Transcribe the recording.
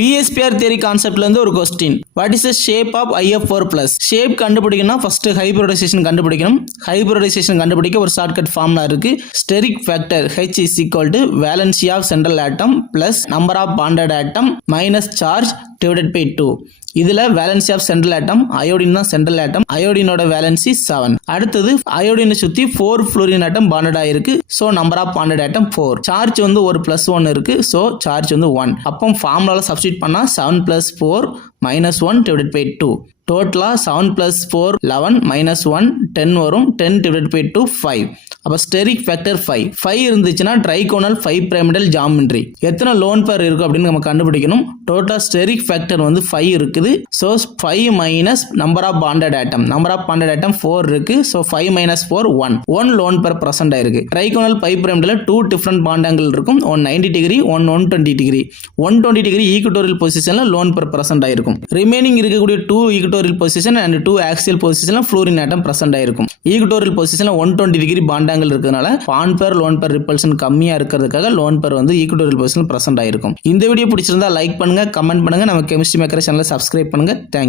VSPR theory கான்செப்ட்ல இருந்து ஒரு கொஸ்டின். What is the shape of IF4+? Shape கண்டுபிடிக்கணும்னா ஃபர்ஸ்ட் ஹைபிரிடைசேஷன் கண்டுபிடிக்கணும். ஹைபிரிடைசேஷன் கண்டுபிடிக்க ஒரு ஷார்ட்கட் ஃபார்முலா இருக்கு. Steric factor H is equal to valency of central atom plus number of bonded atom minus charge divided by 2. இதுல valency of central atom, iodine தான் central atom, அயோடினோட valency 7. அடுத்தது அயோடினை சுத்தி 4 ஃப்ளோரின் ஆட்டம் பாண்டட் ஆயிருக்கு. So number of bonded atom 4. Charge வந்து ஒரு +1 இருக்கு. சோ சார்ஜ் வந்து 1. அப்போ ஃபார்முலால சப்ஸ்டிட்யூட் பண்ணா 7 + 4 -1 divided by 2. டோட்டலா 7 + 4 11 -1 10 வரும். 10 divided by 2 5. அப்ப ஸ்டெரிக் ஃபேக்டர் 5. 5 இருந்துச்சுன்னா ட்ரைகோனல் 5 பிரமிடல் ஜாமெட்ரி. எத்தனை லோன் பேர் இருக்கு அப்படின்னு நம்ம கண்டுபிடிக்கணும். டோட்டல் ஸ்டெரிக் ஃபேக்டர் வந்து 5 இருக்குது. So 5 minus number of bonded atom. Number of bonded atom 4 இருக்கு. சோ 5 - 4 1. 1 லோன் பேர் பிரசன்ட் ஆயிருக்கு. ட்ரைகோனல் 5 பிரமிடல்ல 2 டிஃபரண்ட் பாண்ட் ஆங்கிள் இருக்கும். 1 90 டிகிரி, 1 120 டிகிரி. 120 டிகிரி ஈக்குவட்டோரியல் பொசிஷன்ல லோன் பேர் பிரசன்ட் ஆயிருக்கும். ரிமைனிங் இருக்கக்கூடிய 2 ஈக்குவட்டோரியல் பொசிஷன் அண்ட் 2 ஆக்சியல் பொசிஷன்ல ஃப்ளோரின் ஆட்டம் பிரசன்ட் ஆயிருக்கும். Equatorial பொசிஷன்ல 120 டிகிரி பாண்ட் ஆங்கிள் இருக்கிறதுனால பாண்ட் பேர் லோன் பேர் ரிப்பல்ஷன் கம்மியா இருக்கிறதுக்காக லோன் பேர் வந்து ஈக்குவட்டோரியல் பொசிஷன்ல பிரசன்ட் ஆயிருக்கும். இந்த வீடியோ பிடிச்சிருந்தா லைக் பண்ணுங்க, கமெண்ட் பண்ணுங்க, நம்ம கெமிஸ்ட்ரி மேக்கர் சேனலை சப்ஸ்கிரைப் பண்ணுங்க. தேங்க்யூ.